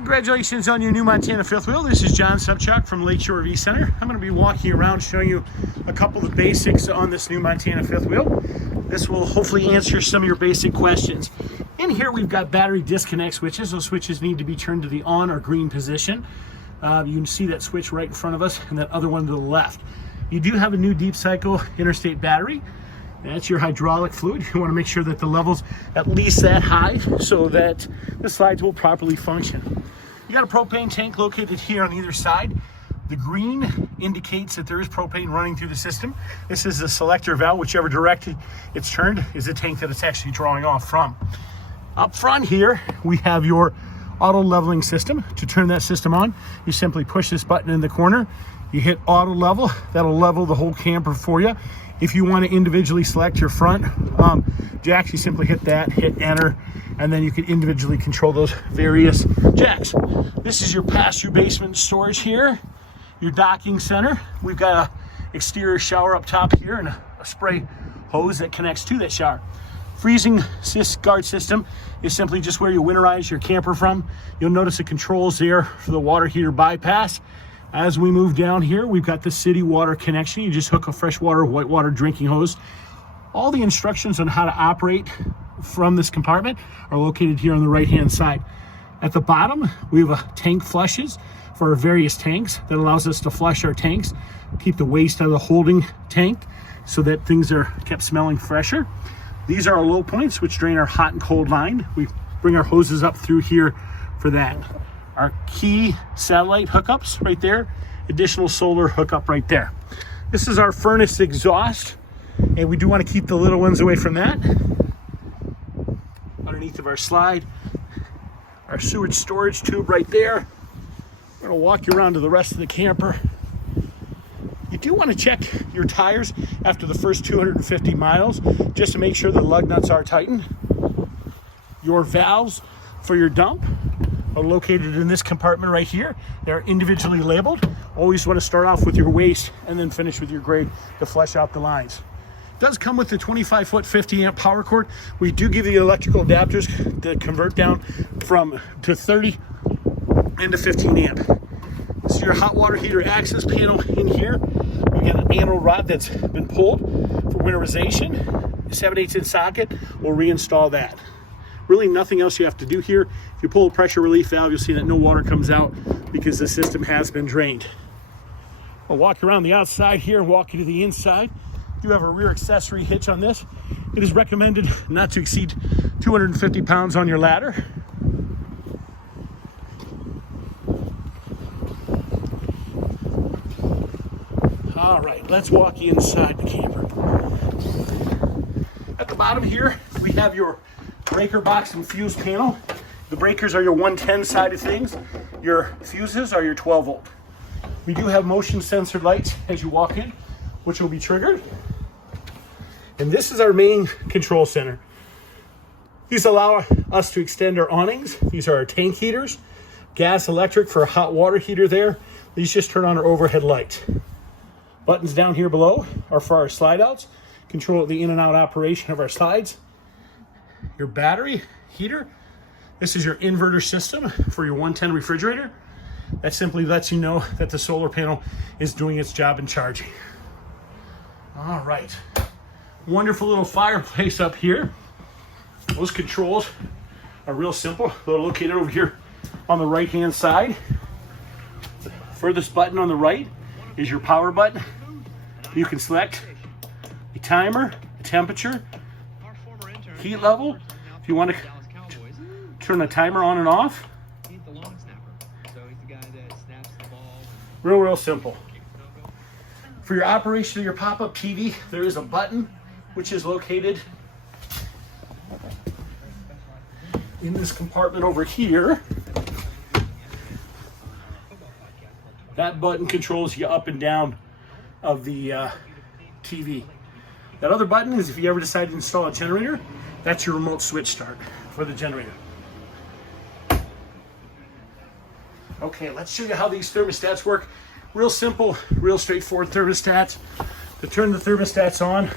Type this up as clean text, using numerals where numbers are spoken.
Congratulations on your new Montana fifth wheel. This is John Subchuck from Lakeshore RV Center. I'm going to be walking around showing you a couple of basics on this new Montana fifth wheel. This will hopefully answer some of your basic questions. In here we've got battery disconnect switches. Those switches need to be turned to the on or green position. You can see that switch right in front of us and that other one to the left. You do have a new deep cycle interstate battery. That's your hydraulic fluid. You want to make sure that the level's at least that high so that the slides will properly function. You got a propane tank located here on either side. The green indicates that there is propane running through the system. This is the selector valve. Whichever direction it's turned is the tank that it's actually drawing off from. Up front here, we have your auto leveling system. To turn that system on, you simply push this button in the corner. You hit auto level. That'll level the whole camper for you. If you want to individually select your front jacks, you simply hit that, hit enter, and then you can individually control those various jacks. This is your pass-through basement storage here, your docking center. We've got an exterior shower up top here and a spray hose that connects to that shower. Freezing guard system is simply just where you winterize your camper from. You'll notice the controls there for the water heater bypass. As we move down here, we've got the city water connection. You just hook a freshwater, whitewater drinking hose. All the instructions on how to operate from this compartment are located here on the right-hand side. At the bottom, we have a tank flushes for our various tanks that allows us to flush our tanks, keep the waste out of the holding tank so that things are kept smelling fresher. These are our low points, which drain our hot and cold line. We bring our hoses up through here for that. Our key satellite hookups right there, additional solar hookup right there. This is our furnace exhaust, and we do want to keep the little ones away from that. Underneath of our slide, our sewage storage tube right there. We're going to walk you around to the rest of the camper. You do want to check your tires after the first 250 miles just to make sure the lug nuts are tightened. Your valves for your dump are located in this compartment right here. They're individually labeled. Always want to start off with your waste and then finish with your grade to flush out the lines. It does come with the 25-foot 50-amp power cord. We do give you electrical adapters that convert down to 30 into 15 amp. This is your hot water heater access panel in here. We got an anode rod that's been pulled for winterization. A 7/8" socket, we'll reinstall that. Really nothing else you have to do here. If you pull a pressure relief valve, you'll see that no water comes out because the system has been drained. I'll walk around the outside here and walk you to the inside. You have a rear accessory hitch on this. It is recommended not to exceed 250 pounds on your ladder. All right, let's walk you inside the camper. At the bottom here, we have your breaker box and fuse panel. The breakers are your 110 side of things. Your fuses are your 12 volt. We do have motion sensor lights as you walk in, which will be triggered. And this is our main control center. These allow us to extend our awnings. These are our tank heaters. Gas electric for a hot water heater there. These just turn on our overhead lights. Buttons down here below are for our slide outs. Control the in and out operation of our slides. Your battery heater. This is your inverter system for your 110 refrigerator. That simply lets you know that the solar panel is doing its job and charging. All right. Wonderful little fireplace up here. Those controls are real simple. They're located over here on the right-hand side. The furthest button on the right is your power button. You can select a timer, a temperature, heat level. If you want to turn the timer on and off. Real simple. For your operation of your pop-up TV, there is a button which is located in this compartment over here. That button controls you up and down of the TV. That other button is if you ever decide to install a generator, that's your remote switch start for the generator. Okay, let's show you how these thermostats work. Real simple, real straightforward thermostats. To turn the thermostats on,